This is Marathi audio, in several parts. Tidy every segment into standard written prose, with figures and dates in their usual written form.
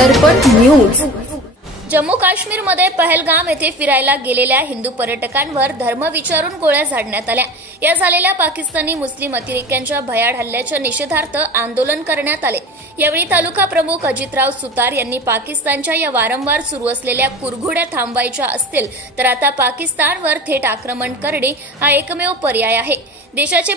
दर्पण न्यूज। जम्मू काश्मीरमध्ये पहलगाम येथे फिरायला गेलेल्या हिंदू पर्यटकांवर धर्म विचारून गोळ्या झाडण्यात आल्या। या झालेल्या पाकिस्तानी मुस्लिम अतिरेक्यांच्या भयाड हल्ल्याच्या निषेधार्थ आंदोलन करण्यात आले। यावेळी तालुका प्रमुख अजितराव सुतार यांनी पाकिस्तानच्या या वारंवार सुरू असलेल्या कुरघोड्या थांबवायच्या असतील तर आता पाकिस्तानवर थेट आक्रमण करणे हा एकमेव पर्याय आहे। देशाचे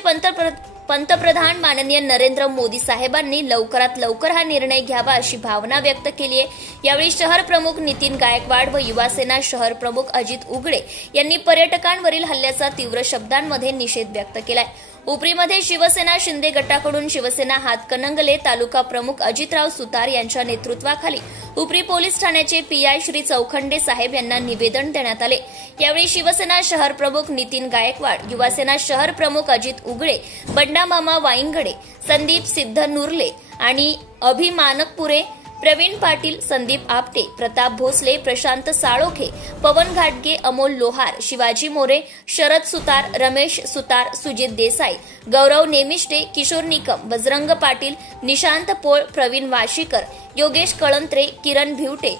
पंतप्रधान माननीय नरेंद्र मोदी साहेबांनी लवकरात लवकर हा निर्णय घ्यावा अशी भावना व्यक्त केली आहे। यावेळी शहर प्रमुख नितीन गायकवाड व युवासेना शहर प्रमुख अजित उगडे यांनी पर्यटकांवरील हल्ल्याचा तीव्र शब्दांमध्ये निषेध व्यक्त केलाय। उपरीमध्ये शिवसेना शिंदे गटाकडून शिवसेना हातकणंगले तालुका प्रमुख अजितराव सुतार यांच्या नेतृत्वाखाली उपरी पोलीस ठाण्याचे पीआय श्री चौखंडे साहेब यांना निवेदन देण्यात आले। यावेळी शिवसेना शहर प्रमुख नितीन गायकवाड, युवासेना शहर प्रमुख अजित उगडे, बंडा मामा वाईनगडे, संदीप सिद्धनुर्ले आणि अभिमानकपुरे, प्रवीण पाटील, संदीप आपटे, प्रताप भोसले, प्रशांत साळोखे, पवन घाटगे, अमोल लोहार, शिवाजी मोरे, शरद सुतार, रमेश सुतार, सुजित देसाई, गौरव नेमिष्टे, किशोर निकम, बजरंग पाटील, निशांत पोळ, प्रवीण वाशीकर, योगेश कळंत्रे, किरण भिवटे,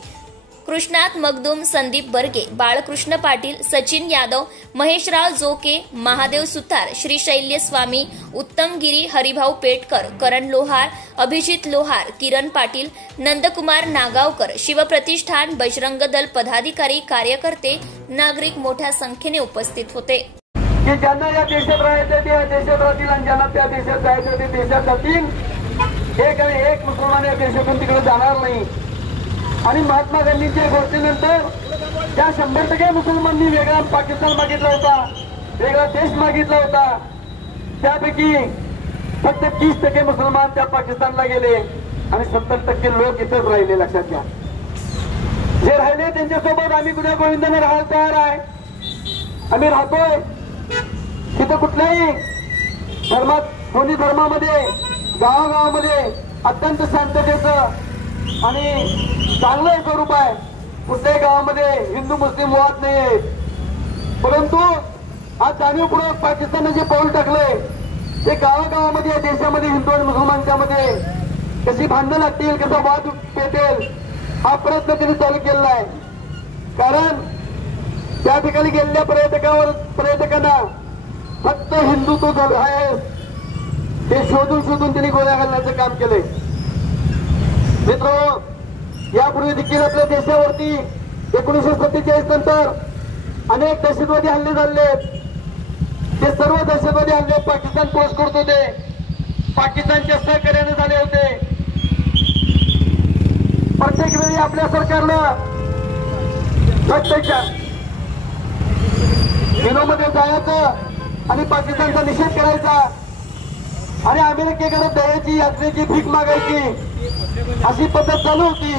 कृष्णात मगदूम, संदीप बर्गे, बाळकृष्ण पाटील, सचिन यादव, महेशराव जोके, महादेव सुतार, श्री शैल्य स्वामी, उत्तम गिरी, हरिभाऊ पेटकर, करण लोहार, अभिजित लोहार, किरण पाटील, नंदकुमार नागावकर, शिवप्रतिष्ठान, बजरंग दल पदाधिकारी, कार्यकर्ते, नागरिक मोठ्या संख्येने उपस्थित होते। की ज्यांना या देशात राहायचं ते या देशात राहतील आणि ज्यांना त्या देशात जायचं ते देशात जातील। एक मुसलमान या देशातून तिकडे जाणार नाही। आणि महात्मा गांधींच्या घोषणेनंतर त्या 100% मुसलमानांनी वेगळा पाकिस्तान मागितला होता, वेगळा देश मागितला होता। त्यापैकी फक्त 30% मुसलमान त्या पाकिस्तानला गेले आणि 70% लोक इथेच राहिले। लक्षात घ्या, जे राहिले त्यांच्यासोबत आम्ही गुन्हा गोविंदाने राहायला तयार आहे। आम्ही राहतोय तिथं कुठल्याही धर्मात, दोन्ही धर्मामध्ये, गावागावामध्ये अत्यंत शांततेचं आणि चांगलं स्वरूप आहे। कुठल्याही गावामध्ये हिंदू मुस्लिम वाद नाहीये। परंतु आज जाणीवपूर्वक पाकिस्तानने जे पाऊल टाकलंय ते गावागावामध्ये, देशामध्ये हिंदू आणि मुसलमानच्या मध्ये कशी भांडणं लागतील, कसा वाद पेटेल हा प्रयत्न त्यांनी चालू केलेला आहे। कारण त्या ठिकाणी गेलेल्या पर्यटकांना फक्त हिंदुत्व आहे हे शोधून त्यांनी गोळ्या घालण्याचं काम केलंय। मित्रांनो, यापूर्वी देखील आपल्या देशावरती 1947 नंतर अनेक दहशतवादी हल्ले झाले। ते सर्व दहशतवादी हल्ले पाकिस्तान पुरस्कृत होते, पाकिस्तानच्या सहकार्याने झाले होते। प्रत्येक वेळी आपल्या सरकारनं प्रत्येक युरोमध्ये जायचं आणि पाकिस्तानचा निषेध करायचा आणि अमेरिकेकडे दयाची, यात्रेची भीक मागायची अशी पद्धत चालू होती।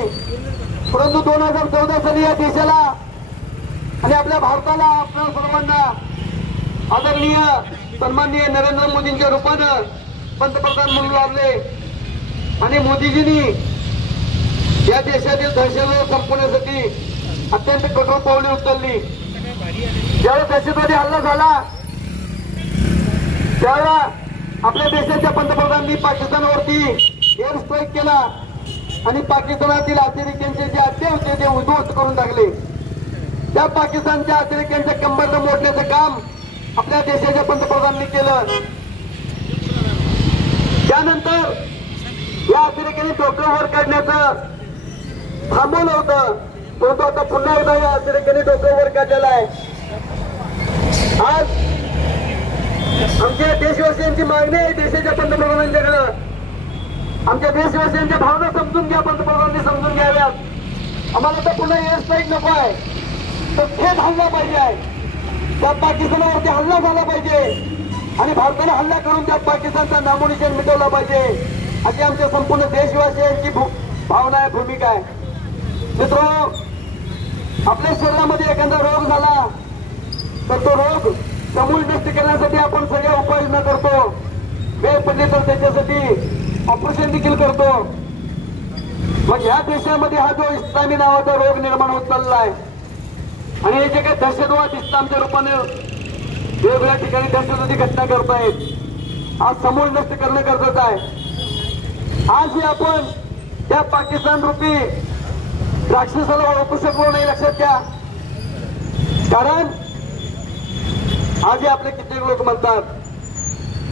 परंतु 2014 साली या देशाला आणि आपल्या भारताला, आपल्या सर्वांना आदरणीय सन्माननीय नरेंद्र मोदींच्या रूपानं पंतप्रधान म्हणून लाभले आणि मोदीजींनी या देशातील दहशतवाद संपवण्यासाठी अत्यंत कठोर पावले उचलली। ज्यावेळेस दहशतवादी हल्ला झाला त्यावेळेला आपल्या देशाच्या पंतप्रधानांनी पाकिस्तानवरती एअर स्ट्राईक केला आणि पाकिस्तानातील अतिरेक्यांचे जे हत्या होते ते उद्ध्वस्त करून टाकले। त्या पाकिस्तानच्या अतिरेक्यांच्या कंबरला मोडण्याचं काम आपल्या देशाच्या पंतप्रधानांनी केलं। त्यानंतर या अतिरेक्यांनी डोकं वर काढण्याचं थांबवलं होतं, परंतु आता पुन्हा एकदा या अतिरेक्यांनी डोकं वर काढलेलं आहे। आज आमच्या देशवासियांची मागणी आहे देशाच्या पंतप्रधानांच्याकडे, आमच्या देशवासियांच्या भावना समजून घ्या, पंतप्रधानांनी समजून घ्याव्यात। आम्हाला तर पुन्हा एअर स्ट्राईक नको आहे, तर थेट हल्ला पाहिजे। त्या पाकिस्तानावरती हल्ला झाला पाहिजे आणि भारताने हल्ला करून त्या पाकिस्तानचा नामोनिशाण मिटवला पाहिजे अशी आमच्या संपूर्ण देशवासियांची भावना आहे, भूमिका आहे। मित्रांनो, आपल्या शरीरामध्ये एखादा रोग झाला तर तो रोग समूळ नष्ट करण्यासाठी आपण सगळ्या उपाययोजना करतो, वेळ पडली तर त्याच्यासाठी ऑपरेशन देखील करतो। मग या देशामध्ये हा जो इस्लामी नावाचा रोग निर्माण होत चालला आहे आणि हे जे काही दहशतवाद इस्लामच्या रूपाने वेगवेगळ्या ठिकाणी दहशतवादी घटना करतायत, आज समूळ नष्ट करणं गरजेचं आहे। आज आपण त्या पाकिस्तान रूपी राक्षसाला ओळखू शकलो नाही, लक्षात घ्या. कारण आज आपले कित्येक लोक म्हणतात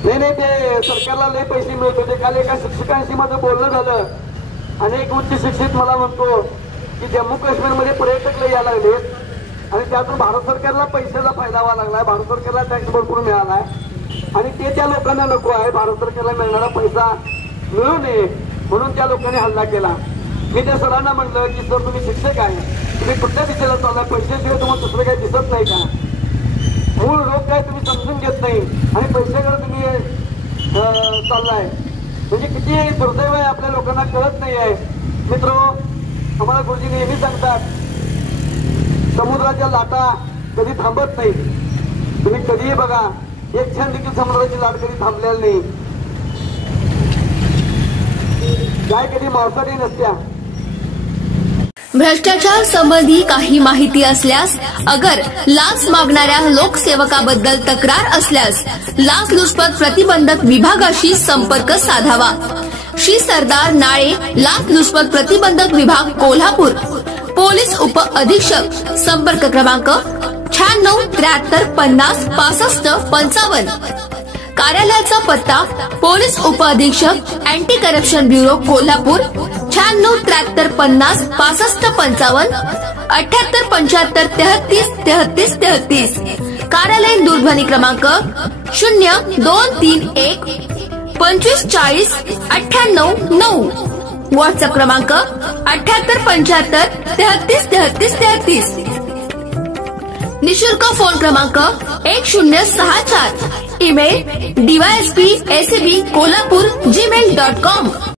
नाही नाही ते सरकारला लय पैसे मिळत होते. काल एका शिक्षकांशी माझं बोलणं झालं. अनेक उच्च शिक्षित मला म्हणतो की जम्मू काश्मीरमध्ये पर्यटक लय यायला लागलेत आणि त्यातून भारत सरकारला पैशाचा फायदा व्हायला लागलाय, भारत सरकारला टॅक्स भरपूर मिळालाय आणि ते त्या लोकांना नको आहे. भारत सरकारला मिळणारा पैसा मिळू नये म्हणून त्या लोकांनी हल्ला केला. मी त्या सरांना म्हणलं की सर तुम्ही शिक्षक आहे, तुम्ही कुठल्या दिशेला चाललाय, पैशाशिवाय तुम्हाला दुसरं काही दिसत नाही का? मूळ रोग काय तुम्ही समजून घेत नाही आणि पैशाकडे तुम्ही चाललाय. म्हणजे किती दुर्दैव आहे, आपल्या लोकांना कळत नाही आहे. मित्रो, आम्हाला गुरुजी नेहमी सांगतात समुद्राच्या लाटा कधी थांबत नाही. तुम्ही कधीही बघा, एक क्षण देखील समुद्राची लाट कधी थांबलेली नाही. काय कधी मावसाळी नसत्या. भ्रष्टाचार संबंधी काही माहिती असल्यास, अगर लाच मागणाऱ्या लोकसेवकाबद्दल तक्रार असल्यास लाचलुचपत प्रतिबंधक विभागाशी संपर्क साधावा. श्री सरदार नाळे, लाचलुचपत प्रतिबंधक विभाग, कोल्हापूर. पोलीस उप अधीक्षक. संपर्क क्रमांक 96 73 50 65 55. कार्यालयाचा पत्ता पोलीस उप अधीक्षक, अँटी करप्शन ब्युरो, कोल्हापूर. 96 73 50 65 55 78 75 33 33 33. कार्यालयीन दूरध्वनी क्रमांक 0231 25 40 98 9. व्हॉट्सअप क्रमांक 78 75 33 33 33. निशुल्क फोन क्रमांक 1064. Email dysp@kolhapur@gmail.com.